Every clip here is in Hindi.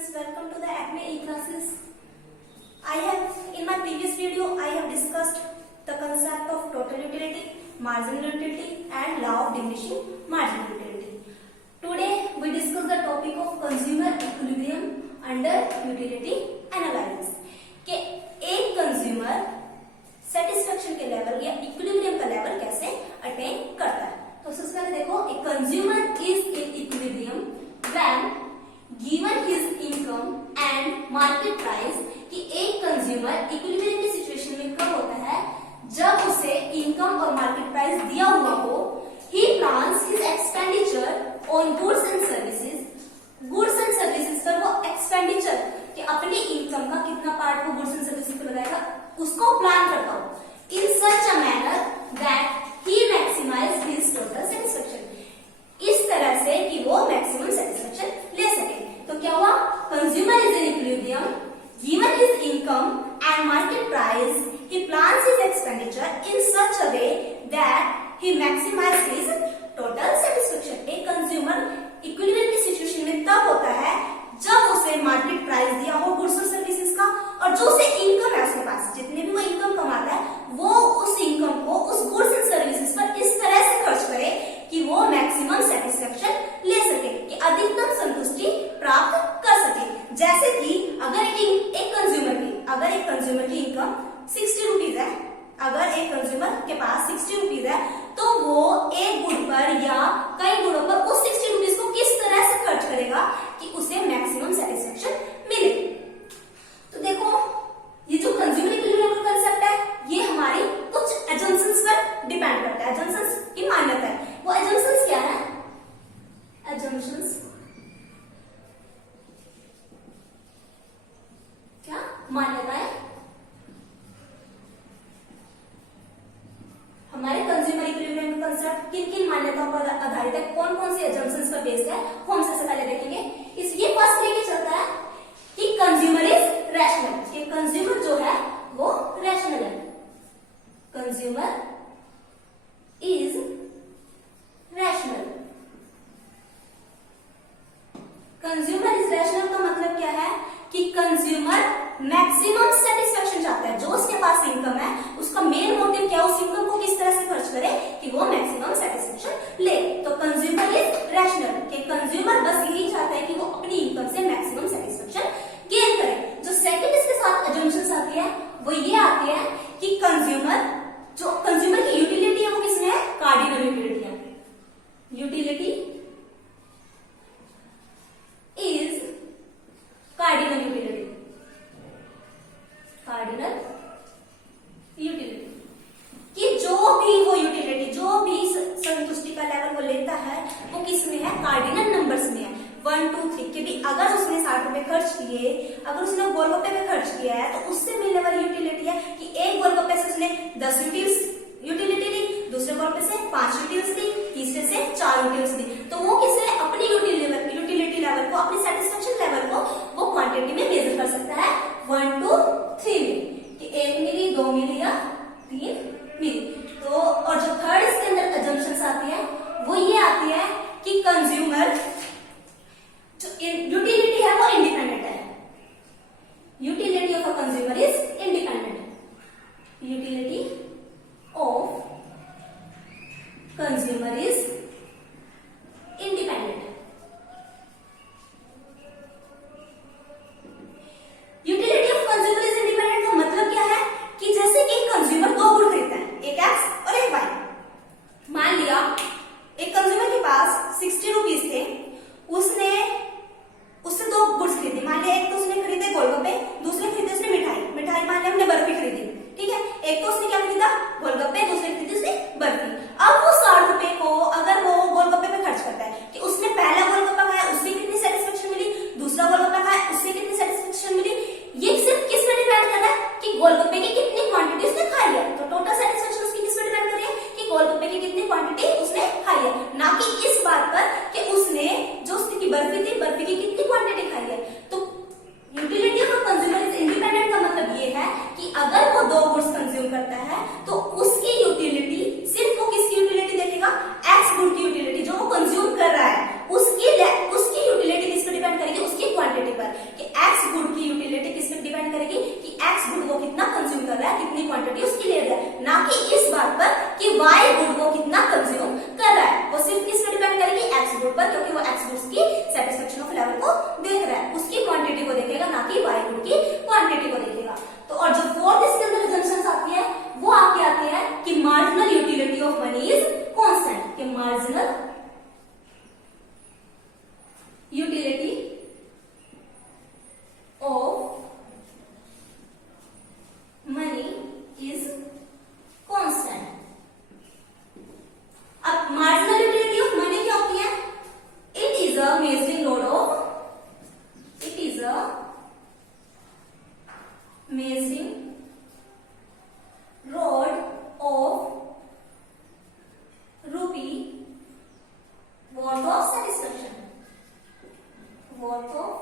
students, welcome to the Acme E-classes. In my previous video, I have discussed the concept of total utility, marginal utility and law of diminishing marginal utility. Today, we discuss the topic of consumer equilibrium under utility analysis. कि एक कंज्यूमर सेटिस्फेक्शन के लेवल या इक्विलिब्रियम का लेवल कैसे अटेन करता है। तो सबसे पहले देखो, a consumer is in equilibrium when given his income and market price। कि एक कंज्यूमर इक्विलिब्रियम की सिचुएशन में कब होता है, जब उसे इनकम और मार्केट प्राइस दिया हुआ हो। he plans his expenditure on goods and services। Goods and services पर वो एक्सपेंडिचर कि अपनी इनकम का कितना पार्ट वो गुड्स एंड सर्विसेज पे लगाएगा, उसको प्लान करता हो in such a manner that he maximise his total satisfaction. इस तरह से कि वो मैक्सिमम सेटिस्फेक्शन ले सके। तो क्या हुआ, consumer is in equilibrium, given his income and market price, he plans his expenditure in such a way that he maximise his total satisfaction. एक कंज्यूमर इक्विलिब्रियम की सिचुएशन में तब होता है जब उसे मार्केट प्राइस दिया हो गुड्स और सर्विसेज का, और जो उसे इनकम है उसके पास जितने भी वो इनकम कमाता है वो उस इनकम को उस गुड्स एंड सर्विसेज पर इस तरह से खर्च करे कि वो मैक्सिमम सेटिस्फेक्शन ले सके, कि अधिकतम संतुष्टि प्राप्त कर सके। जैसे कि अगर एक कंज्यूमर की इनकम 60 रुपीज है, अगर एक कंज्यूमर के पास 60 रुपीज है तो वो एक गुड पर या कई गुड़ों पर उस 60 रुपीज को किस तरह से खर्च करेगा कि उसे मैक्सिमम सेटिस्फेक्शन मिले। तो देखो, ये जो कंज्यूमर इक्विलिब्रियम का कांसेप्ट है ये हमारी कुछ एजम्पशंस पर डिपेंड करता है। एजम्पशंस की मान्यता है। वो एजम्पशंस क्या है? एजम्पशंस क्या मान्यताएं हमारे कंज्यूमर इक्विलिब्रियम का कांसेप्ट किन किन मान्यताओं पर आधारित है, कौन कौन सी एजम्पशंस पर बेस्ड है, वो हम सबसे पहले देखेंगे। इसलिए फर्स्ट लेके चलता है कि कंज्यूमर इज रैशनल, कि कंज्यूमर जो है वो रैशनल है। Consumer is rational. Consumer is rational का मतलब क्या है कि कंज्यूमर मैक्सिमम सेटिस्फेक्शन चाहता है। जो उसके पास इनकम है उसका मेन मोटिव क्या है, उस इनकम को किस तरह से खर्च करे कि वो मैक्सिमम सेटिस्फेक्शन ले। तो कंज्यूमर इज रैशनल, कि कंज्यूमर बस यही चाहता है कि वो अपनी इनकम से मैक्सिमम सेटिस्फेक्शन गेन करे। जो सेकंड इसके साथ एजम्पशंस आती है वो ये आती है कि कंज्यूमर की यूटिलिटी है वो किसमें है, कार्डिनल यूटिलिटी है। Utility is cardinal utility. Cardinal utility कि जो भी संतुष्टि का लेवल वो लेता है वो किस में है, कार्डिनल नंबर्स में है। 1 2 3 के भी अगर उसने 60 रुपए खर्च किए, अगर उसने गोलगप्पे पे खर्च किया है तो उससे मिलने वाली यूटिलिटी है कि एक गोलगप्पे से उसने 10 यूटिलिटी दी, दूसरे गोलगप्पे से 5 यूटिलिटी दी, तीसरे से 4 यूटिलिटी दी। तो वो किसने अपनी यूटिलिटी लेवल को, अपनी सेटिस्फेक्शन लेवल को वो क्वांटिटी में मेजर कर सकता है 1 2 3 में, कि 1 मिली, 2 मिली या 3 मिली। तो और जो थर्ड इसके अंदर एजम्पशंस आती है वो ये आती है कि कंज्यूमर जो यूटिलिटी है वो इंडिपेंडेंट है। Utility of a consumer is independent. Utility of consumer is independent. Utility of consumer is independent का मतलब क्या है कि जैसे कि एक कंज्यूमर 2 गुड खरीदता है, एक एक्स और एक वाई। मान लिया एक कंज्यूमर के पास 60 रुपीज थे, उसने उससे 2 गुड्स खरीदे। मान लिया एक तो उसने खरीदे गोलगप्पे, दूसरे खरीदे उसने मिठाई मान लिया हमने बर्फी खरीदी, ठीक है। एक तो उसने क्या खरीदा, गोलगप्पे, दूसरे खरीदे उसने बर्फी। अब वो 60 रुपए को अगर वो गोलगप्पे पे खर्च करता है कि उसने पहला गोलगप्पा खाया उससे कितनी सेटिस्फेक्शन मिली, दूसरा गोलगप्पा खाया उससे कितनी सेटिस्फेक्शन मिली, ये सिर्फ किस पे डिपेंड कर रहा है कि गोलगप्पे की कितनी क्वांटिटी उसने खाई है। तो टोटल सेटिस्फेक्शन उसकी किस पे डिपेंड कर रही है कि गोलगप्पे की कितनी क्वांटिटी उसने खाई है, ना कि इस बात पर कि उसने कि marginal utility of money is constant. अब मार्जिनल यूटिलिटी ऑफ मनी क्या होती है? It is a measuring load of measuring rod of rupee worth of satisfaction, worth of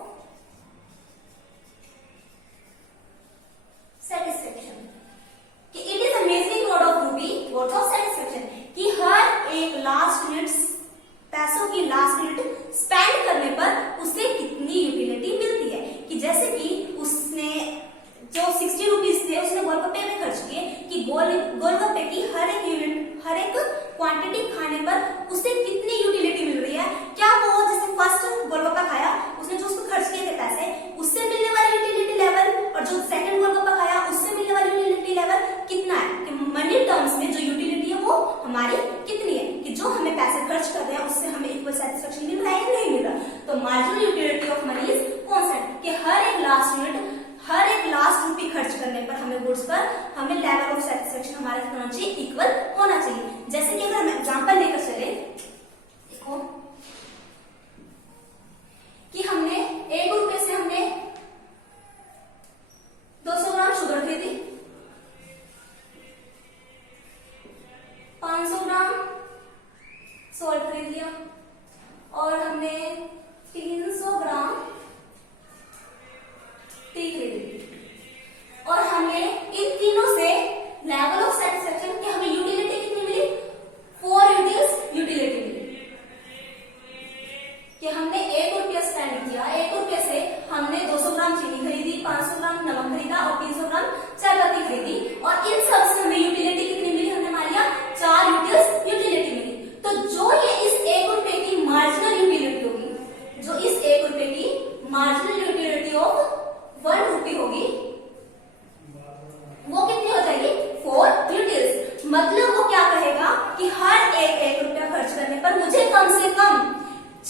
satisfaction कि it is a measuring rod of rupee worth of satisfaction कि हर एक लास्ट मिनट पैसों की लास्ट मिनट स्पेंड करने पर उसे कितनी यूटिलिटी मिलती है। कि जैसे कि उसने जो 60 रुपीज थे उसने गोलगप्पे में खर्च किए कि गोलगप्पे की हर एक यूनिट हर एक क्वांटिटी खाने पर उसे कितनी यूटिलिटी मिल रही है। क्या वो जैसे फर्स्ट गोलगप्पा खाया उसने जो उसको खर्च किए थे पैसे उससे मिलने वाली यूटिलिटी लेवल और जो सेकंड गोलगप्पा खाया उससे मिलने वाली यूटिलिटी लेवल कितना है कि मनी टर्म्स में जो यूटिलिटी है वो हमारी कितनी है कि जो हमें पैसे खर्च कर रहे हैं उससे हमें इक्वल सेटिस्फेक्शन मिल रहा है या नहीं मिल रहा। तो marginal utility of money is constant कि हर एक लास्ट रुपी खर्च करने पर हमें गुड्स पर हमें लेवल ऑफ सेटिस्फेक्शन हमारा कितना होना चाहिए? इक्वल होना चाहिए। जैसे कि अगर हम एग्जांपल लेकर चले देखो कि हमने 1 रुपए से हमने 200 ग्राम शुगर खरीदी, 500 ग्राम सॉल्ट खरीद लिया और हमने 300 ग्राम टी खरीद ली और हमें इन तीनों से लेवल ऑफ सेटिस्फेक्शन कि हमें यूटिलिटी कितनी मिली? 4 यूटिलिटी मिली कि हमने 1 रुपया स्पेंड किया, 1 रुपये से हमने 200 ग्राम चीनी खरीदी, 500 ग्राम नमक खरीदा और 300 ग्राम चाय पत्ती खरीदी और इन सब से हमें यूटिलिटी कितनी मिली? हमने मान लिया 4 यूटिलिटी मिली। तो जो ये इस 1 रुपए की मार्जिनल यूटिलिटी होगी, जो इस 1 रुपए की मार्जिनल यूटिलिटी ऑफ 1 रुपी होगी वो कितनी हो जाएगी? 4 यूटिल्स। मतलब वो क्या कहेगा कि हर एक रुपया खर्च करने पर मुझे कम से कम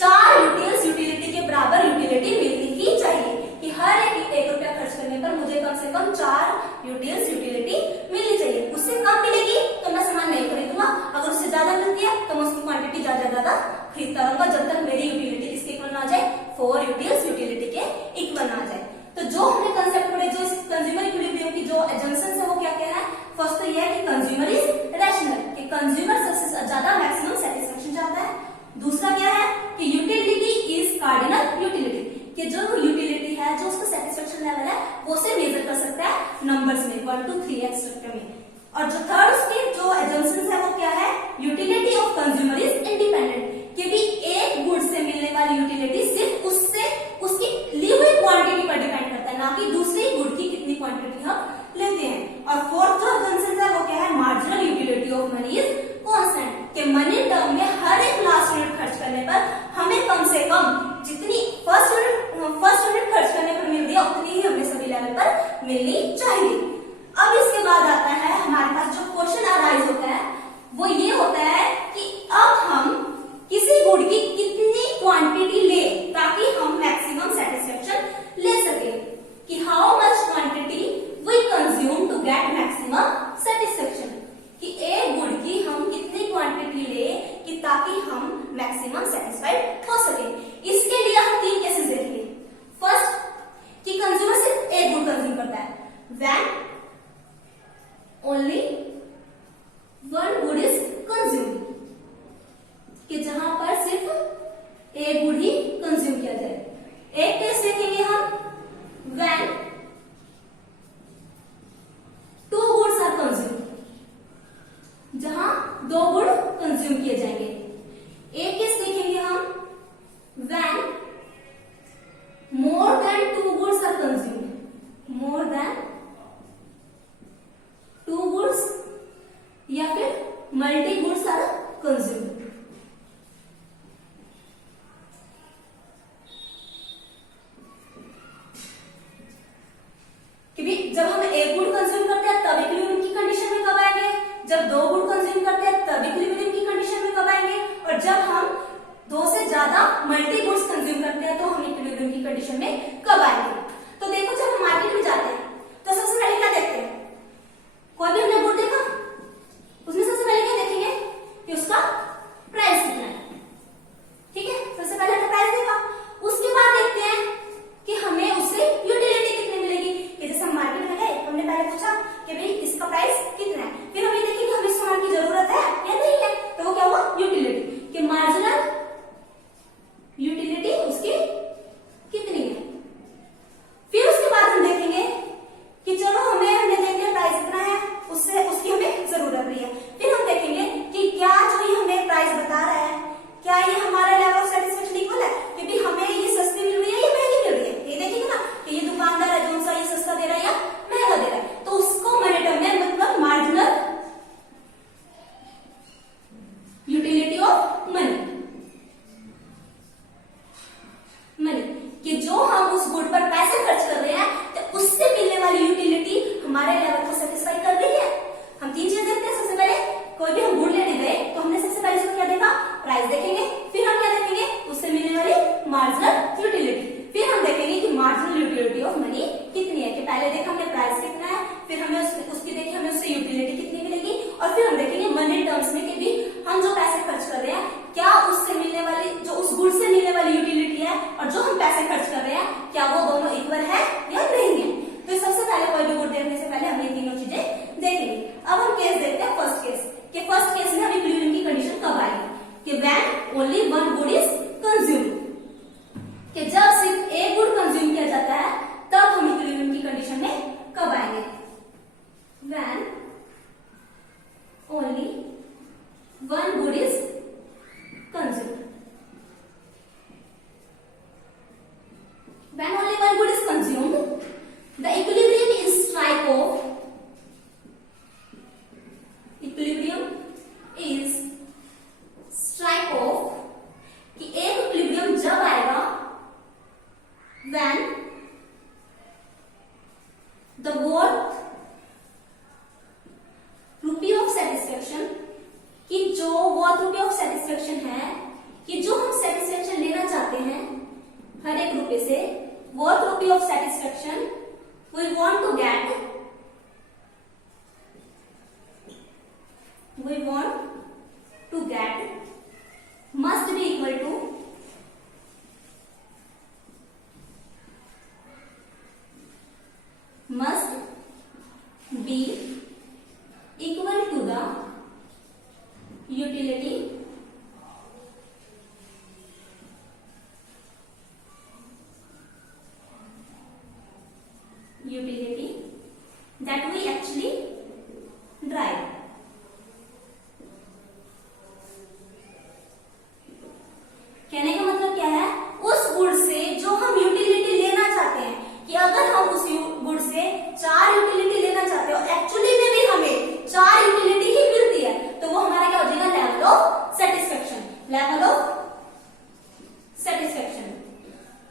4 यूटिल्स यूटिलिटी के बराबर यूटिलिटी मिलनी ही चाहिए कि हर एक रुपया खर्च करने पर मुझे कम से कम 4 यूटिल्स यूटिलिटी मिलनी चाहिए। उससे कम मिलेगी तो मैं सामान नहीं खरीदूंगा, अगर उससे ज्यादा मिलती है तो मैं उसकी क्वांटिटी ज्यादा खरीदता रहूंगा जब तक मेरी यूटिलिटी किसके इक्वल ना आ जाए? 4 यूटिल्स यूटिलिटी के इक्वल ना आ जाए। तो जो हमने कंसेप्ट पढ़े, जो कंज्यूमर इक्विलिब्रियम की जो एजम्पशंस है वो क्या क्या है? फर्स्ट तो ये है कि कंज्यूमर इज रैशनल कि कंज्यूमर सबसे ज्यादा मैक्सिमम सेटिस्फेक्शन चाहता है। दूसरा क्या है कि यूटिलिटी इज कार्डिनल यूटिलिटी कि जो यूटिलिटी है जो उसका सेटिस्फेक्शन लेवल है वो से मेजर कर सकता है नंबर्स में 1 to 3 एक्सेट्रा में। और जो थर्ड उसकी जो एजम्पशंस है वो क्या है? Utility of consumer is independent कि भी एक गुड से मिलने वाली यूटिलिटी सिर्फ उससे उसकी ली हुई क्वांटिटी पर डिपेंड करता है, ना कि दूसरी गुड की कितनी क्वांटिटी हम लेते हैं। और फोर्थ जो एजम्पशन है वो क्या है? Marginal utility of money is constant कि मनी टर्म में हर एक लास्ट यूनिट खर्च करने पर हमें कम से कम जितनी फर्स्ट यूनिट खर्च करने पर मिल रही है उतनी ही हमें सभी लेवल पर मिलनी चाहिए। अब इसके बाद आता है हमारे पास जो क्वेश्चन अराइज होता है वो ये होता है कि अब हम किसी गुड की कितनी क्वांटिटी ले ताकि हम मैक्सिमम सेटिस्फेक्शन ले सके कि how much quantity we consume to get maximum satisfaction कि एक गुड की हम कितनी क्वांटिटी ले कि ताकि हम मैक्सिमम सेटिस्फाइड हो सके। इसके लिए हम 3 केसेस देखेंगे। फर्स्ट कि कंज्यूमर सिर्फ एक गुड कंज्यूम करता है, when only 1 good is consumed कि जहां पर सिर्फ एक गुड ही कंज्यूम किया जाए। एक केस देखेंगे हम व्हेन 2 गुड्स आर कंज्यूम्ड जहां 2 गुड कंज्यूम किए जाएंगे। एक केस देखेंगे हम मल्टी गुड्स कंज्यूम करते हैं तो हम इक्विलिब्रियम की कंडीशन में कब आएंगे। तो देखो जब हम मार्केट में जाते हैं तो सबसे पहले क्या देखते हैं, कोई भी हमने गुड देखा उसमें सबसे पहले क्या देखेंगे कि उसका प्राइस कितना है, ठीक है। सबसे पहले हमने प्राइस देखा, उसके बाद देखते हैं कि हमें उससे यूटिलिटी कितनी मिलेगी। कि जैसे हम मार्केट में गए, हमने पहले पूछा कि भाई इसका प्राइस कितना है, फिर हम ये देखेंगे हमें इस सामान की जरूरत है या नहीं है, तो वो क्या हुआ यूटिलिटी, कि मार्जिनल यूटिलिटी उसकी कितनी है। फिर उसके बाद हम देखेंगे कि चलो हमने देख लिया प्राइस इतना है, उससे उसकी हमें जरूरत नहीं है। फिर हम देखेंगे कि क्या जो ये हमें प्राइस बता रहा है क्या ये हमारा लेवल ऑफ सेटिस्फेक्शन इक्वल है, क्योंकि हमें ये सस्ती मिल रही है या महंगी मिल रही है। ये देखेंगे ना कि ये दुकानदार है जो सा ये सस्ता दे रहा है या महंगा दे रहा है, तो उसको मनी टर्म में मतलब मार्जिनल यूटिलिटी ऑफ मनी कि जो हम उस गुड पर पैसे खर्च कर रहे हैं तो उससे मिलने वाली यूटिलिटी हमारे लेवल को सेटिस्फाई कर रही है। हम तीन चीजें देखते हैं। सबसे पहले कोई भी हम गुड लेने गए तो हमने सबसे पहले इसको क्या देखा, प्राइस देखेंगे, फिर हम क्या देखेंगे उससे मिलने वाली मार्जिनल यूटिलिटी, फिर हम देखेंगे कि मार्जिनल यूटिलिटी ऑफ मनी कितनी है। कि पहले देखा हमने प्राइस कितना है, फिर हमें उसकी देखी हमें उससे यूटिलिटी कितनी मिलेगी, और फिर हम देखेंगे मनी टर्म्स में कि भी हम जो पैसे खर्च कर रहे हैं क्या उससे मिलने वाली जो उस गुड से मिलने वाली यूटिलिटी है और जो हम पैसे खर्च कर रहे हैं क्या वो दोनों इक्वल है या नहीं है। तो सबसे पहले कोई भी गुड देखने से पहले हम ये तीनों चीजें देखेंगे। अब हम केस देखते हैं फर्स्ट केस, कि फर्स्ट केस में हम इक्विलिब्रियम की कंडीशन कब आएगी, कि when only one good is consumed, कि जब सिर्फ एक गुड कंज्यूम किया जाता है तब हम इक्विलिब्रियम की कंडीशन में कब आएंगे। When only one good is consumed, when only one good is consumed, the equilibrium is strike of कि एक इक्विलिब्रियम जब आएगा when the worth rupee of satisfaction, कि जो worth rupee of satisfaction है, कि जो हम सेटिस्फेक्शन लेना चाहते हैं हर एक रुपए से, worth rupee of satisfaction we want to get must be equal to the utility that we actually drive. कहने का मतलब क्या है, उस गुड से जो हम यूटिलिटी लेना चाहते हैं, कि अगर हम उस गुड से 4 यूटिलिटी लेना चाहते हैं और एक्चुअली में भी हमें 4 यूटिलिटी ही मिलती है, तो वो हमारा क्या हो जाएगा लेवल ऑफ सेटिस्फेक्शन।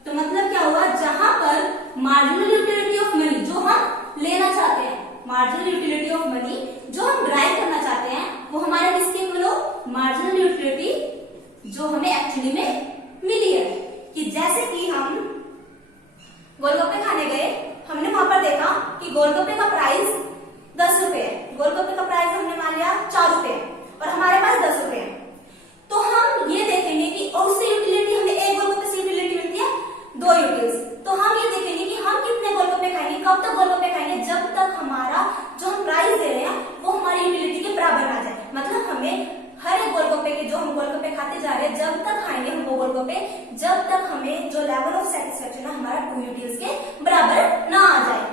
तो मतलब क्या हुआ, जहां पर मार्जिनल यूटिलिटी ऑफ मनी जो हम लेना चाहते हैं, मार्जिनल यूटिलिटी ऑफ मनी जो हम ड्राइव करना चाहते हैं, वो हमारे किसके इक्वल हो, मार्जिनल यूटिलिटी जो हमें एक्चुअली में मिली है। कि जैसे कि हम गोलगप्पे खाने गए, हमने वहां पर देखा कि गोलगप्पे का प्राइस 10 रुपए है, गोलगप्पे का प्राइस हमने मान लिया 4 रुपए और हमारे पास 10 रुपए है, तो हम ये देखेंगे कि और उससे यूटिलिटी हमें एक गोलगप्पे से यूटिलिटी मिलती है 2 यूटिल्स, तो हम ये देखेंगे कि हम कितने गोलगप्पे खाएंगे, कब तक गोलगप्पे खाएंगे, जब तक हमारा जो हम प्राइस दे रहे हैं वो हमारी यूटिलिटी के बराबर आ जाए। मतलब हमें हर एक गोलगप्पे के जो हम गोलगप्पे खाते जा रहे हैं, जब तक खाएंगे हम वो गोलगप्पे, जब तक हमें जो लेवल ऑफ सेटिस्फेक्शन है हमारा 2 यूटिल्स के बराबर ना आ जाए।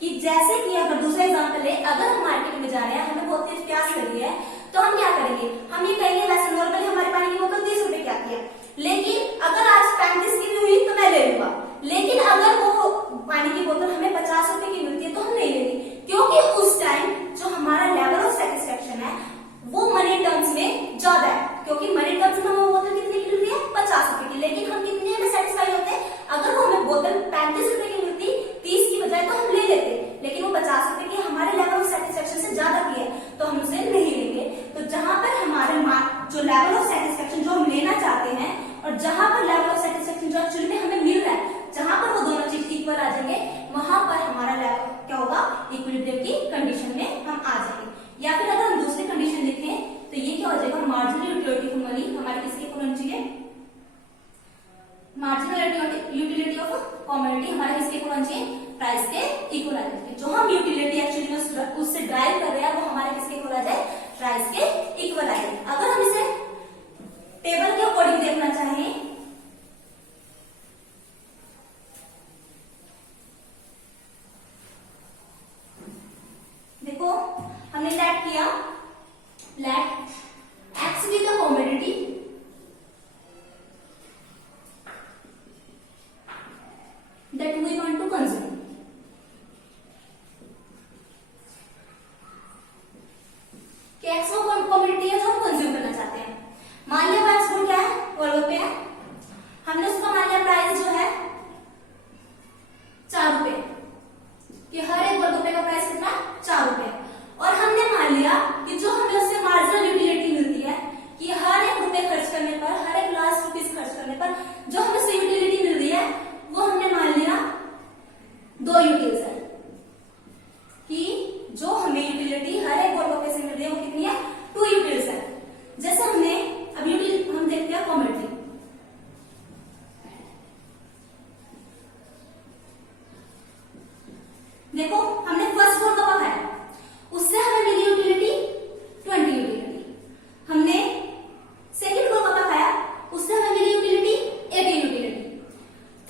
कि जैसे कि अगर दूसरा एग्जांपल ले, अगर हम मार्केट में जा रहे हैं, हमें बहुत तेज प्यास लगी है, तो हम क्या करेंगे, हम ये कहेंगे वैसे नॉर्मली हमारे पानी की बोतल 30 रुपए की आती है, लेकिन अगर आज 35 की भी हुई तो मैं ले लूंगा, लेकिन अगर वो पानी की बोतल हमें 50 रुपए की मिलती है तो हम नहीं लेंगे, क्योंकि उस टाइम जो हमारा लेवल ऑफ सेटिस्फेक्शन है वो मनी टर्म्स में ज्यादा है, क्योंकि मनी टर्म्स में हमें बोतल कितने की मिल रही है 50 रुपए की, लेकिन हम कितने में सेटिस्फाई होते हैं, अगर वो हमें बोतल 35 रुपए की मिलती 30 की बजाय तो हम ले लेते, लेकिन वो 50 रुपए की हमारे लेवल ऑफ सेटिस्फेक्शन से ज्यादा की है तो हम उसे नहीं लेंगे। तो जहां पर हमारे जो लेवल ऑफ सेटिस्फेक्शन जो हम लेना चाहते हैं और जहां पर लेवल ऑफ जो एक्चुअली में हमें मिल रहा है, जहां पर वो दोनों चीज इक्वल आ जाएंगे वहां पर हमारा लेवल क्या होगा, इक्विलिब्रियम की कंडीशन में हम आ जाएंगे। या फिर अगर हम दूसरी कंडीशन लिखें तो ये क्या हो जाएगा, मार्जिनल यूटिलिटी ऑफ मनी हमारे किसके इक्वल होनी चाहिए, मार्जिनल यूटिलिटी ऑफ कमोडिटी हमारे किसके इक्वल होनी चाहिए, प्राइस के इक्वल आ जाए। जो हम यूटिलिटी एक्चुअली में उससे ड्राइव कर रहे हैं वो हमारे किसके इक्वल आ जाए, प्राइस के इक्वल आ जाए। अगर हम इसे टेबल के अकॉर्डिंग देखना चाहें, देखो हमने लेट किया, let x be the commodity that we want to consume. कि एक्स वो कमोडिटी है जो हम कंज्यूम करना चाहते हैं। मान लिया एक्स वो क्या है, गोलगप्पे है, हमने उसका मान लिया प्राइस जो है 4 रुपए, कि हर एक गोलगप्पे का प्राइस कितना, 4 रुपए। और हमने मान लिया कि जो हमें उससे मार्जिनल यूटिलिटी मिलती है कि हर एक रुपए खर्च करने पर, हर एक लास्ट रुपीज खर्च करने पर जो हमें उससे यूटिलिटी मिल रही है वो हमने मान लिया 2 यूटिल्स है, कि जो हमें यूटिलिटी हर एक गोलगप्पे से मिल रही है वो कितनी है, 2 यूटिल्स है। जैसे हमने अब यूटिल हम देखते हैं कमोडिटी, देखो हमने फर्स्ट गोलगप्पा खाया उससे हमें मिली यूटिलिटी 20 यूटिलिटी, हमने सेकंड गोलगप्पा खाया उससे हमें मिली यूटिलिटी 18 यूटिलिटी,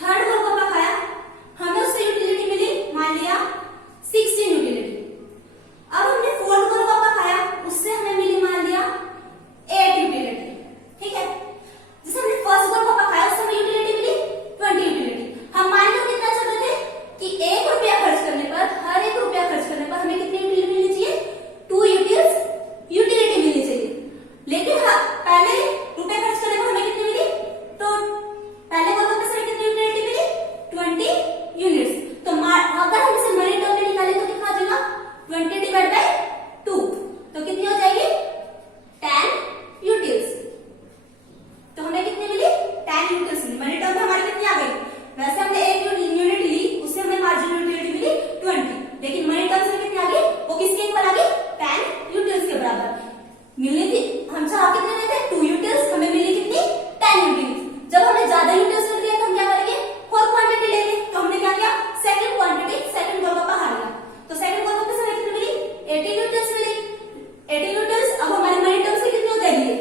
थर्ड गोलगप्पा खाया हमें उससे यूटिलिटी मिली मान लिया 16 यूटिलिटी। अब हमने फोर्थ गोलगप्पा खाया उससे हमें मिली मान लिया 8 यूटिलिटी, ठीक है। जैसे हमने फर्स्ट गोलगप्पा खाया उससे हमें यूटिलिटी मिली 20 यूटिलिटी। हम मान लो कितना चाहते थे कि 1 रुपया खर्च करने पर, हर 1 रुपया खर्च करने पर हमें कितनी यूटिलिटी मिलनी चाहिए, 2 यूटिलिटी मिलनी चाहिए। लेकिन हाँ, पहले रुपये खर्च करने पर हमें कितनी मिली, तो पहले गोलगप्पे से कितनी यूटिलिटी मिली, 20 यूनिट्स। तो अगर हम इसे मनी टर्म में निकालें तो कितना आ जाएगा, 20 डिवाइड बाय 2, तो कितनी हो जाएगी 10 यूटिल्स। तो हमें कितनी मिली, 10 यूटिल्स मिली। मनी टर्म में हमारी कितनी आ गई, वैसे हमने 1 यूनिट ली उससे हमें मार्जिनल यूटिलिटी मिली 20, लेकिन मनी टर्म्स में कितनी आ गई, वो किसके इक्वल आ गई, 10 यूटिल्स के बराबर मिलनी थी। हम चाह कितने लेते हैं, 2 यूटिल्स, हमें मिली कितनी, 10 यूटिल्स। जब हमें ज्यादा यूटिल्स मिल गए तो हम क्या करेंगे, और क्वांटिटी लेंगे। तो हमने क्या किया, सेकंड क्वांटिटी, सेकंड गोलगप्पा खा लिया, तो सेकंड गोलगप्पे से हमें कितनी मिली, 18 यूटिल्स मिली, 18 यूटिल्स। अब हमारी मनी टर्म से कितनी हो जाएगी,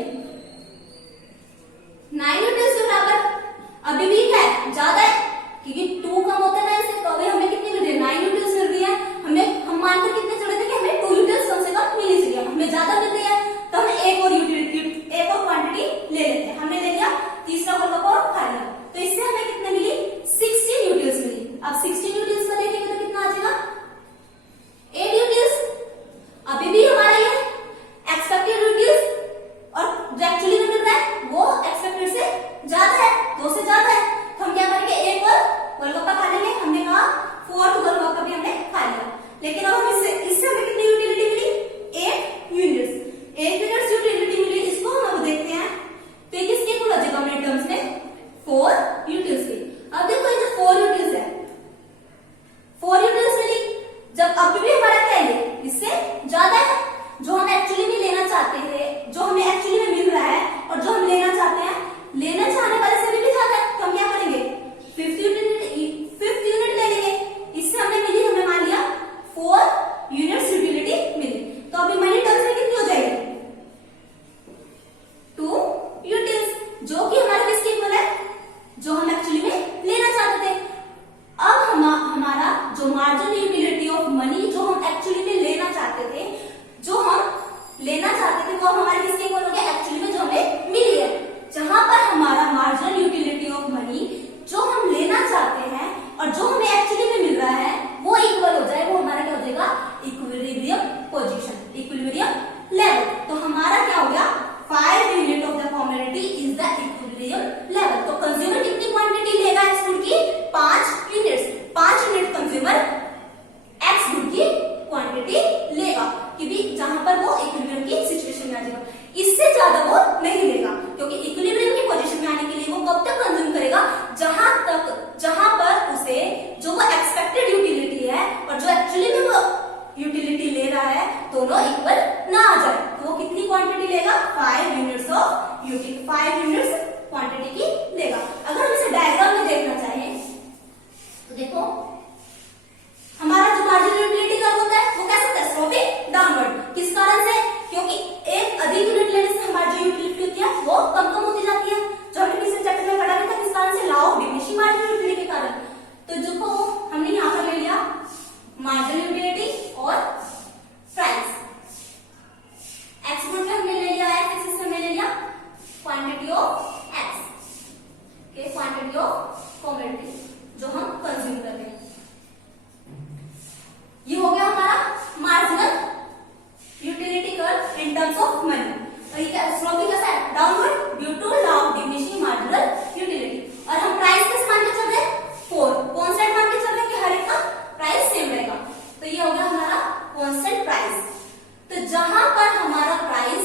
9 यूटिल्स के बराबर। अभी भी है ज्यादा है क्योंकि 2 कम होता है ना इससे, तो अभी हमें कितनी मिल रही है, 9 यूटिल्स मिल रही है। हम मानकर कितने चल रहे थे कि हमें 2 यूटिल्स कम से कम मिलनी चाहिए, हमें ज्यादा मिल रही है तो हमें एक और क्वांटिटी ले लेते हैं। हमने ले लिया तीसरा गोलगप्पा और खा लिया, तो इससे हमें कितने मिली, 16 यूटिल्स मिली। अब 16 यूटिल्स का देखेंगे तो कितना आ जाएगा, 8 यूटिल्स। अभी भी हमारा ये एक्सपेक्टेड यूटिल्स और जो एक्चुअली में मिल रहा है वो एक्सपेक्टेड से ज्यादा है, 2 से ज्यादा है। तो हम क्या करेंगे, एक और गोलगप्पा खा लेंगे। हमने कहा फोर्थ गोलगप्पा भी हमने खा लिया, लेकिन अब हम इससे हमें कितनी यूटिलिटी मिली, 8 यूनिट्स। 8 यूनिट्स यूटिलिटी मिली, इसको हम अब देखते हैं तो ये किसके इक्वल हो जाएगा हमारे टर्म्स में, 4 यूटिल्स की। अब देखो ये जो 4 यूटिल्स है, 4 यूटिल्स मिली, जब अब भी हमारा क्या है, इससे ज्यादा है। जो हम एक्चुअली में लेना चाहते थे, जो हमें एक्चुअली में मिल रहा है और जो हम लेना चाहते हैं, लेना चाहने वाले से भी ज्यादा है, तो हम क्या करेंगे, 5th यूनिट ले लेंगे। इससे हमें मिली, हमें मान लिया 4 यूनिट्स यूटिलिटी मिली। तो अभी मनी टर्म्स में कितनी हो जाएगी, 2 यूटिल्स, जो कि हमारे किसके इक्वल है, जो हम एक्चुअली में लेना चाहते थे। अब हमारा जो मार्जिनल यूटिलिटी ऑफ मनी जो हम एक्चुअली में लेना चाहते थे, जो हम लेना चाहते थे वो हमारे किसके इक्वल हो गया, एक्चुअली में जो हमें मिली है। जहां पर हमारा मार्जिनल यूटिलिटी ऑफ मनी जो हम लेना चाहते हैं और जो हमें एक्चुअली में मिल रहा है वो इक्वल हो जाए, वो हमारा क्या हो जाएगा, इक्विलिब्रियम पोजीशन, इक्विलिब्रियम लेवल। तो हमारा क्या हो गया, 5 unit of the commodity is the equilibrium level. तो कंज्यूमर कितनी क्वांटिटी ऑफ एक्स के क्वांटिटी ऑफ कमोडिटी जो हम कंज्यूम कर रहे हैं। ये हो गया हमारा marginal utility curve in terms of money. और ये क्या स्लोपिंग कैसा है? Downward due to law of diminishing marginal utility. और हम प्राइस किस मान के चल रहे हैं? 4 कांस्टेंट मान के चल रहे हैं कि हर एक का प्राइस सेम रहेगा। तो ये हो गया हमारा कांस्टेंट प्राइस। तो जहां पर हमारा प्राइस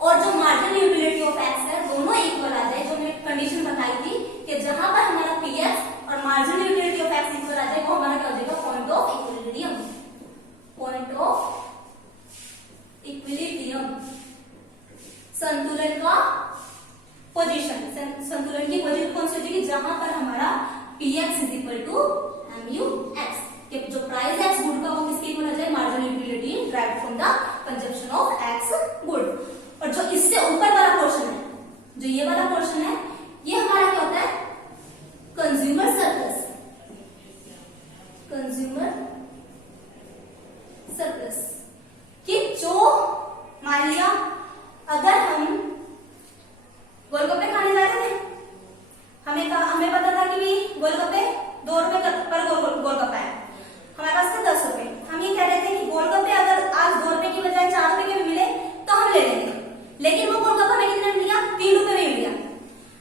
और जो मार्जिनल यूटिलिटी ऑफ एक्स है दोनों इक्वल आ जाए, जो मैंने कंडीशन बताई थी कि जहां पर हमारा पीएक्स और marginal utility of X equal आ जाए वो हमारा क्या हो जाएगा? Point of equilibrium. Point of equilibrium, संतुलन का पोजीशन। संतुलन की पोजीशन कौन सी हो जाएगी? जहां पर हमारा p x is equal to MU x, कि जो प्राइस एक्स गुड का वो किसके इक्वल आ जाए? Marginal utility derived from the consumption of x good. और जो इससे ऊपर वाला पोर्शन है, जो ये वाला पोर्शन है, ये हमारा क्या होता है? Consumer surplus. कंज्यूमर सरप्लस कि जो मान लिया अगर हम गोलगप्पे खाने जा रहे थे, हमें पता था कि गोलगप्पे 2 रुपए पर गोलगप्पा है, हमारे पास था 10 रुपए। हम ये कह रहे थे कि गोलगप्पे अगर आज 2 रुपए की बजाय 4 रुपए के भी मिले तो हम ले लेंगे, लेकिन वो गोलगप्पा में कितने में लिया? 3 रुपए में लिया।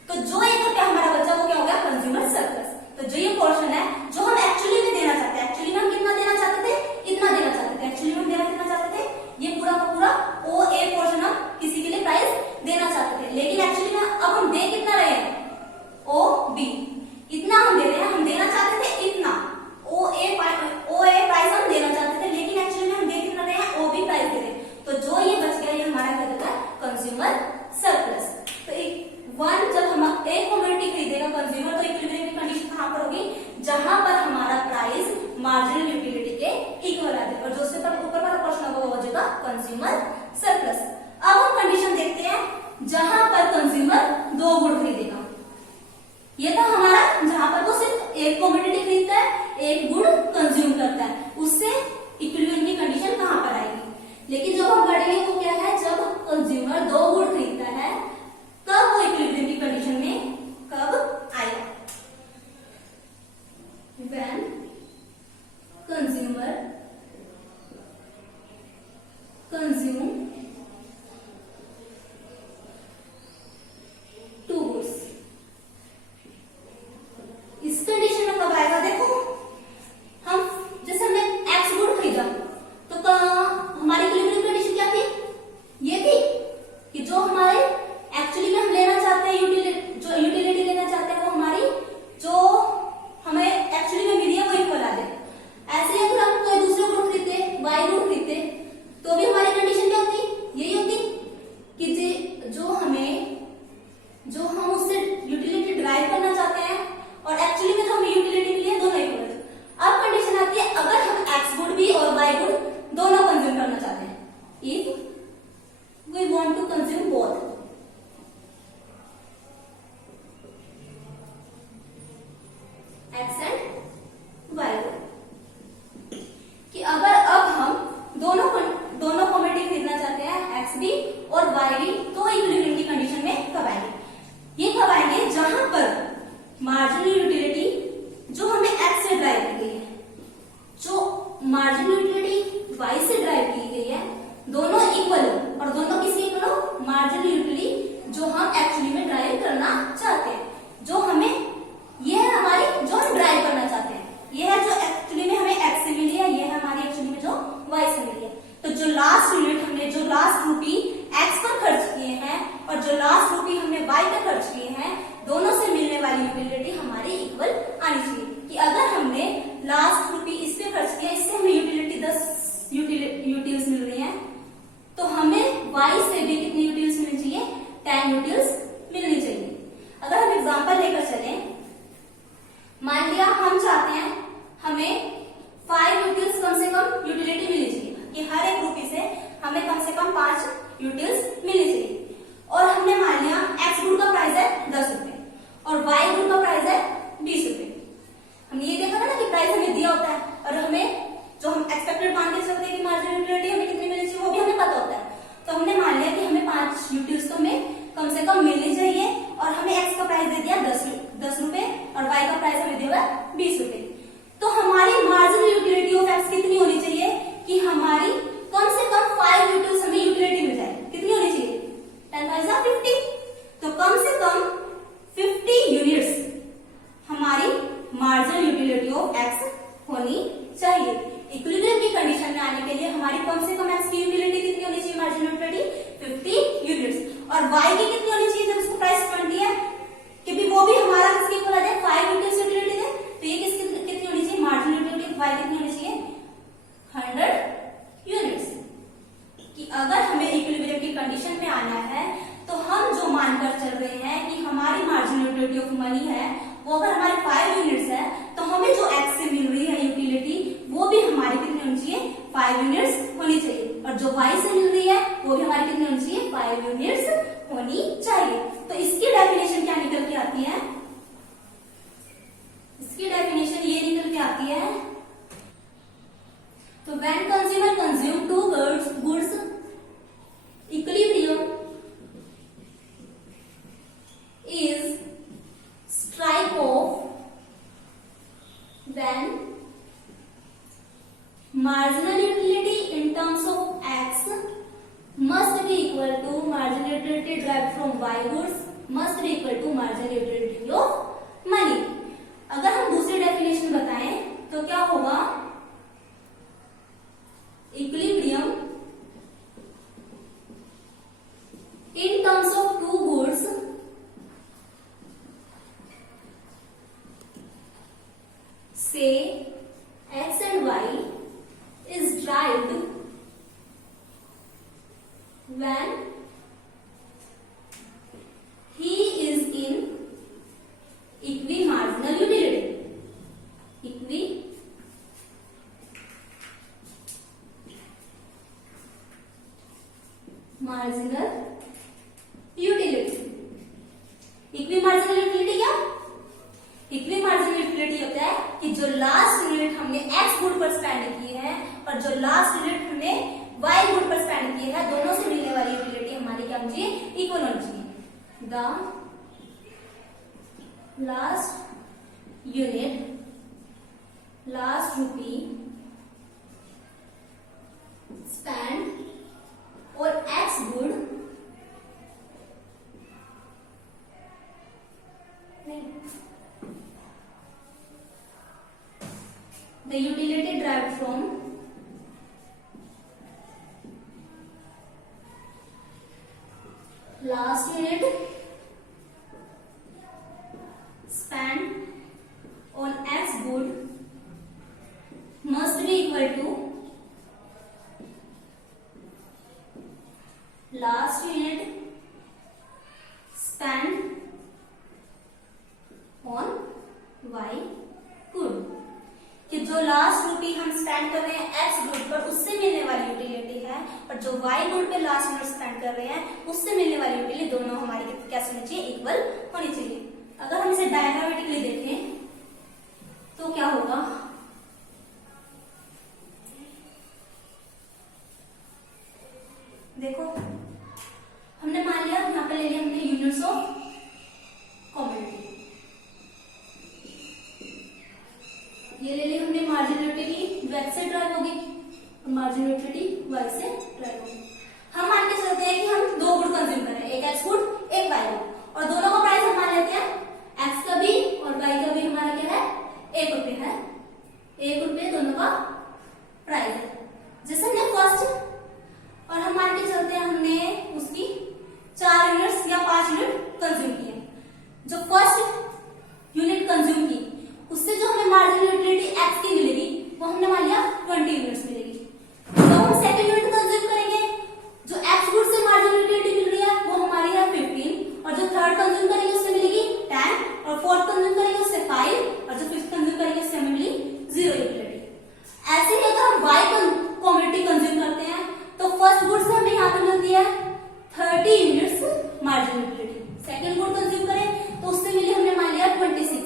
तो जो 1 रुपया हमारा बचा वो क्या हो गया? Consumer surplus. तो जो ये पोर्शन है जो हम एक्चुअली में देना चाहते हैं, एक्चुअली में हम कितना देना चाहते थे? इतना देना चाहते थे। एक्चुअली में हम देना कितना चाहते थे? ये पूरा का पूरा ओ ए पोर्शन हम किसी के लिए प्राइस देना चाहते थे, लेकिन एक्चुअली में अब हम दे कितना रहे हैं? ओ बी इतना हम दे रहे हैं। हम देना चाहते थे इतना, ओ ए प्राइस हम देना चाहते थे, लेकिन एक्चुअली में हम दे कितना रहे हैं? ओ बी प्राइस दे रहे हैं। तो जो ये बच गया ये हमारा क्या होता है? Consumer surplus. तो जब हम एक कमोडिटी खरीदेगा कंज्यूमर, तो इक्विलिब्रियम की कंडीशन कहां पर होगी? जहां पर हमारा प्राइस मार्जिनल यूटिलिटी के इक्वल आ जाए, और जो उससे ऊपर वाला पोर्शन होगा वो हो जाएगा कंज्यूमर सरप्लस। अब हम कंडीशन देखते हैं जहां पर कंज्यूमर 2 गुड खरीदेगा। ये था हमारा जहां पर वो सिर्फ एक कमोडिटी खरीदता है, एक गुड कंज्यूम करता है, उससे इक्विलिब्रियम की कंडीशन कहां पर आएगी? लेकिन जब हम पढ़ेंगे वो क्या है? जब कंज्यूमर 2 गुड खरीदता है तब वो इक्विलिब्रियम की कंडीशन में कब आएगा? When consumer consume 2 goods। इस कंडीशन में कब आएगा? देखो हम जैसे हमने एक्स गुड खरीदा तो हमारी इक्विलिब्रियम कंडीशन क्या थी? ये थी कि जो हमारे एक्चुअली में हम लेना चाहते हैं यूटिलिटी लेना चाहते हैं वो हमारी जो हमें एक्चुअली में मिली है वो इक्वल आ जाए। ऐसे ही अगर हम कोई दूसरे गुड खरीदते, वाई गुड खरीदते, तो भी हमारी कंडीशन क्या होती? यही होती कि जो हम उससे यूटिलिटी ड्राइव करना चाहते हैं और एक्चुअली में जो हमें यूटिलिटी मिली है दोनों इक्वल। अब कंडीशन आती है अगर हम एक्स गुड भी और वाई गुड दोनों कंज्यूम करना चाहते हैं, if we want to consume both. X and y कि अगर अब हम दोनों कमोडिटी खरीदना चाहते हैं एक्स भी और वाई भी, तो इक्विलिब्रियम की कंडीशन में कब आएंगे? ये कब आएंगे? जहां पर मार्जिनल यूटिलिटी जो हमें एक्स से ड्राइव की गई है, जो मार्जिनल यूटिलिटी वाई से ड्राइव की गई है, दोनों इक्वल हो। और दोनों किसी इक्वल हो? मार्जिनल यूटिलिटी जो हम एक्चुअली में ड्राइव करना चाहते हैं, जो हमें ये है हमारी जो हम ड्राइव करना चाहते हैं, ये है जो एक्चुअली में हमें एक्स से मिली है, ये है हमारी एक्चुअली में जो वाई से मिली है। तो जो लास्ट यूनिट हमने जो लास्ट रूपी एक्स पर खर्च किए हैं और जो लास्ट रूपी हमने वाई पर खर्च किए हैं, दोनों से मिलने वाली यूटिलिटी हमारी इक्वल आनी चाहिए। कि अगर हमने लास्ट रूपी इस पे खर्च किया, इससे हमें यूटिलिटी 10 यूटिल्स मिल रही है, तो हमें वाई से भी कितनी यूटिल्स मिलनी चाहिए? 10 यूटिल्स मिलनी चाहिए। अगर हम एग्जाम्पल लेकर चले, मान लिया हम चाहते हैं हमें 5 यूटिल्स कम से कम यूटिलिटी मिलनी चाहिए कि हर एक रूपी से हमें कम से कम 5 यूटिल्स मिलनी चाहिए। और हमने मान लिया एक्स गुड का प्राइस है 10 रुपए और वाई गुड का प्राइस है 20 रुपए। हमने ये देखा था ना कि प्राइस हमें दिया होता है और हमें जो हम एक्सपेक्टेड मान के चलते हैं कि मार्जिनल यूटिलिटी हमें कितनी मिलनी चाहिए वो भी हमें पता होता है। तो हमने मान लिया कि हमें 5 यूटिल्स तो हमें कम से कम मनी है वो अगर हमारे 5 यूनिट्स है तो हमें जो x से मिल रही है यूटिलिटी वो भी हमारी कितनी होनी चाहिए, 5 यूनिट्स होनी चाहिए। और जो y से मिल रही है वो भी हमारी कितनी होनी चाहिए, 5 यूनिट्स होनी चाहिए। तो इसकी डेफिनेशन क्या निकल के आती है, इसकी डेफिनेशन ये निकल के आती है, तो when consumer consume two goods equilibrium is strike off when marginal utility in terms of x must be equal to marginal utility derived from y goods must be equal to marginal utility of money। अगर हम दूसरी डेफिनेशन बताएं तो क्या होगा, equilibrium in terms of two goods say x and y is derived when he is in equimarginal utility, marginal utility. Equimarginal utility क्या, इक्विमार्जिनल यूटिलिटी होता है कि जो लास्ट यूनिट हमने x गुड पर स्पेंड की है और जो लास्ट यूनिट हमने y गुड पर स्पेंड की है, दोनों से मिलने वाली यूटिलिटी हमारी क्या होनी चाहिए, इक्वल होनी चाहिए। द लास्ट यूनिट, लास्ट रूपी स्पेंड और x good the utility derived from last unit spent on x good must be equal to last unit spent on y good, कि जो लास्ट रूपी हम स्पेंड कर रहे हैं x गुड पर उससे मिलने वाली यूटिलिटी है और जो y गुड पे लास्ट यूनिट स्पेंड कर रहे हैं उससे मिलने वाली यूटिलिटी दोनों हमारी कैसे होनी चाहिए, इक्वल होनी चाहिए। अगर हम इसे डायग्रामेटिकली देखें तो क्या होगा, देखो हमने मान लिया यहाँ पे ले लिया हमने यूनिट्स ऑफ कमोडिटी, ये ले ली हमने मार्जिनल यूटिलिटी जो x से ड्राइव होगी और मार्जिनल यूटिलिटी y से ड्राइव होगी। हम मान के चलते हैं कि हम दो गुड कंज्यूम कर रहे हैं, एक x गुड एक y गुड, और दोनों का प्राइस हम मान लेते हैं x का भी और y का भी हमारा क्या है, 1 रुपये है, 1 रुपये दोनों का प्राइस है। जैसे हमने फर्स्ट, और हम मान के चलते हैं हमने उसकी 4 यूनिट्स या 5 यूनिट कंज्यूम किए, जो फर्स्ट यूनिट कंज्यूम की उससे जो हमें मार्जिनल यूटिलिटी x की मिलेगी वो हमने मान लिया 20 यूनिट्स मिलेगी। तो हम सेकंड यूनिट कंज्यूम करेंगे, जो x गुड से मार्जिनल यूटिलिटी मिल रही है वो हमारी है 15, और जो थर्ड कंज्यूम करेंगे उससे मिलेगी 10, और फोर्थ कंज्यूम करेंगे उससे 5, और जो फिफ्थ कंज्यूम करेंगे उससे हमें मिली 0 यूटिलिटी। ऐसे ही अगर हम y कमोडिटी कंज्यूम करते हैं तो फर्स्ट गुड से हमें यहाँ पे मिलती है 30 units marginal utility, second good consume करें तो उससे मिली हमने मान लिया 26,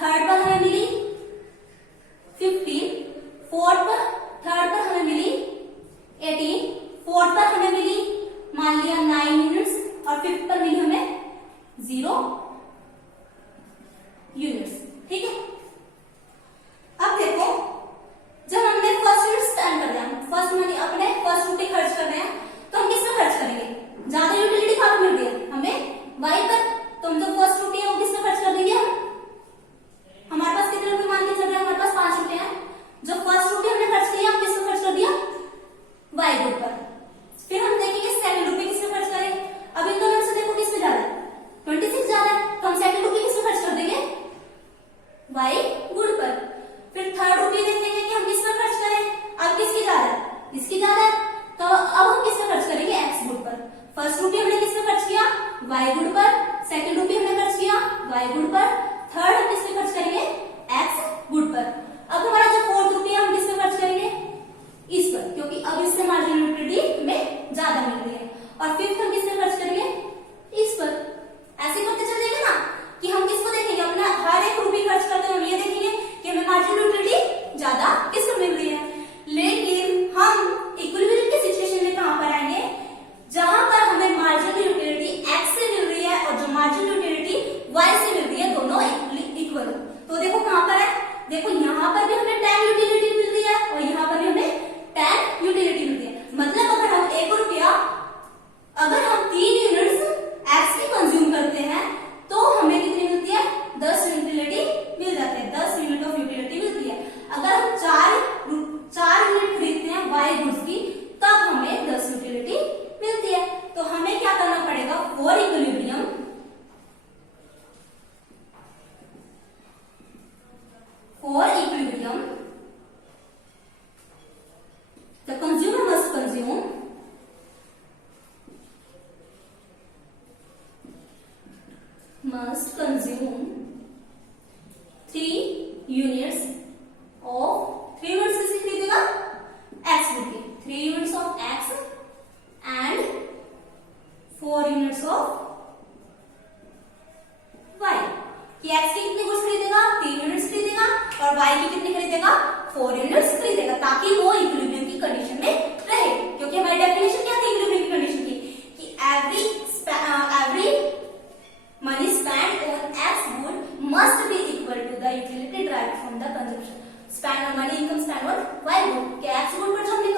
थर्ड पर हमें मिली 15, थर्ड पर हमें मिली 18, फोर्थ पर हमें मिली मान लिया 9 यूनिट्स, और फिफ्थ पर मिली हमें 0 यूनिट्स। ठीक है, अब देखो जब हमने फर्स्ट यूनिट स्पेंड कर दिया, फर्स्ट मनी अपने फर्स्ट रूपी खर्च कर रहे हैं, तो हम किस पर खर्च करेंगे, ज्यादा यूटिलिटी कहाँ पर मिल रही है हमें, y पर, तो हम जो फर्स्ट रूपी है वो किस पर खर्च कर देंगे, हमारे पास कितने रुपए मान के चल रहे हैं, हमारे पास 5 रुपए हैं, जो फर्स्ट रुपए हमने खर्च किया हम किस पर खर्च कर दिया, y गुड पर। फिर हम देखेंगे सेकंड रुपए किस पर खर्च करें, अब इन दोनों में से देखो किस पे ज्यादा है, 26 ज्यादा है, तो हम सेकंड रुपए किस पर खर्च कर देंगे, y गुड पर। फिर थर्ड रुपए देखेंगे कि हम किस पर खर्च करें, अब किसकी ज्यादा है, इसकी ज्यादा है, तो अब हम किस पर खर्च करेंगे, x गुड पर। फर्स्ट रुपए हमने किस पर खर्च किया, y गुड पर, सेकंड रुपए हमने खर्च किया y गुड पर, must consume 3 units of 3 units से खरीदेगा x गुड के 3 units of x and 4 units of y कि x के कितने गुड्स खरीदेगा 3 यूनिट्स खरीदेगा और y के कितने खरीदेगा 4 यूनिट्स खरीदेगा ताकि वो इक्विलिब्रियम की कंडीशन में रहे क्योंकि हमारी डेफिनेशन क्या थी इक्विलिब्रियम की कंडीशन की कि every money spent on x good must be equal to the utility derived from the consumption spent on money income spent on y good कि x good पर जो हमने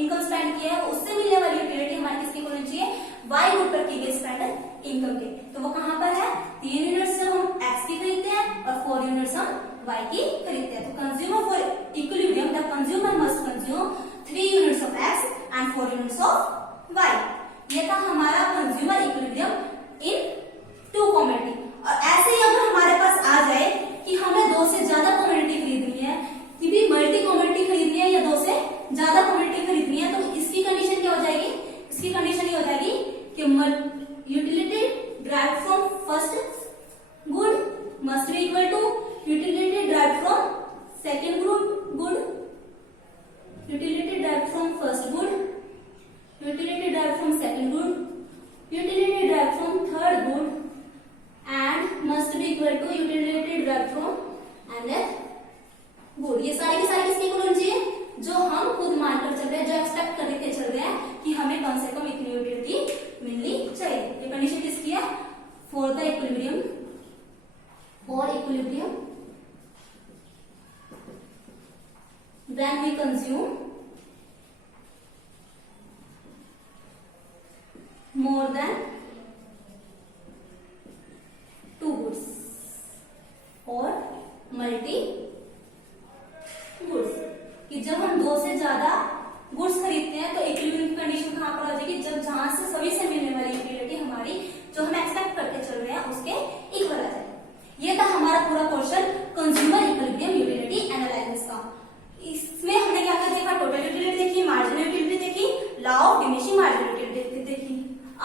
इनकम स्पेंड किया है उससे मिलने वाली यूटिलिटी हमारी किसकी होनी चाहिए y good पर की गई स्पेंड इनकम के तो वो कहां पर है 3 यूनिट्स हम x की खरीदते हैं और 4 यूनिट्स हम y की खरीदते हैं तो consumer for equilibrium the consumer must consume 3 units of x and 4 units of y ये था हमारा consumer equilibrium in two commodity और ऐसे ही अगर हमारे पास आ जाए कि हमें 2 से ज्यादा कमोडिटी खरीदनी है कि भी मल्टी कमोडिटी खरीदनी है या 2 से ज्यादा कमोडिटी खरीदनी है तो इसकी कंडीशन क्या हो जाएगी इसकी कंडीशन ये हो जाएगी कि utility derived from first good must be equal to utility derived from second good utility derived from first good utility derived from second good utility derived from third good and must be equal to utility derived from nth good ये सारी की सारी किसकी इक्वल होनी चाहिए जो हम खुद मानकर चल रहे हैं जो एक्सपेक्ट करके चल रहे हैं कि हमें कम से कम इतनी यूटिलिटी मिलनी चाहिए ये कंडीशन किसकी है for equilibrium when we consume more than 2 goods or multi goods कि जब हम 2 से ज्यादा गुड्स खरीदते हैं तो इक्विलिब्रियम की कंडीशन कहां पर आ जाएगी जब जहां से सभी से मिलने वाली यूटिलिटी हमारी जो हम एक्सपेक्ट करके चल रहे हैं उसके इक्वल आ जाए ये था हमारा पूरा question consumer equilibrium utility analysis का इसमें हमने क्या क्या देखा टोटल यूटिलिटी देखी मार्जिनल यूटिलिटी देखी law of diminishing marginal utility देखी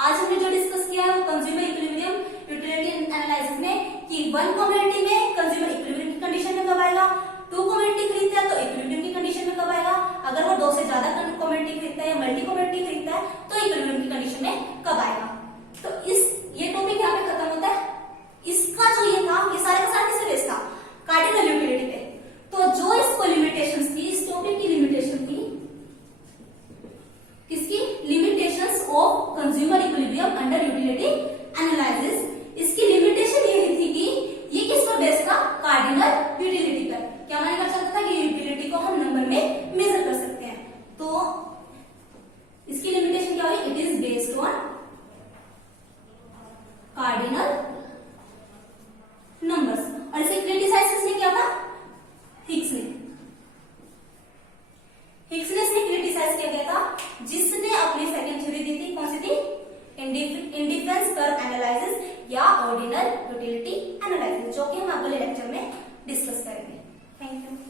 आज हमने जो डिस्कस किया है वो कंज्यूमर इक्विलिब्रियम यूटिलिटी एनालिसिस में कि 1 कमोडिटी में कंज्यूमर इक्विलिब्रियम की कंडीशन में कब आएगा 2 कमोडिटी खरीदता है तो इक्विलिब्रियम की कंडीशन में कब आएगा अगर वो 2 से ज्यादा कमोडिटी खरीदता है या मल्टी कमोडिटी खरीदता है तो इक्विलिब्रियम की कंडीशन में कब आएगा तो ये टॉपिक यहाँ पे खत्म होता है इसका जो ये था ये सारे का सारा किससे बेस्ड था कार्डिनल यूटिलिटी पे तो जो इसको लिमिटेशंस थी इस टॉपिक की लिमिटेशन थी किसकी limitations of consumer equilibrium under utility analysis इसकी लिमिटेशन ये थी कि ये किस पर बेस्ड था कार्डिनल यूटिलिटी पर क्या माना कर सकता था कि यूटिलिटी को हम नंबर में मेजर कर सकते हैं तो इसकी लिमिटेशन क्या हुई it is based on cardinal numbers और इसे क्रिटिसाइज किसने किया था हिग्स ने इसने क्रिटिसाइज किया गया था जिसने अपनी सेकंड थ्योरी दी थी कौन सी थी इंडिफरेंस कर्व एनालिसिस या ऑर्डिनल यूटिलिटी एनालिसिस जो कि हम अगले लेक्चर में डिस्कस करेंगे थैंक यू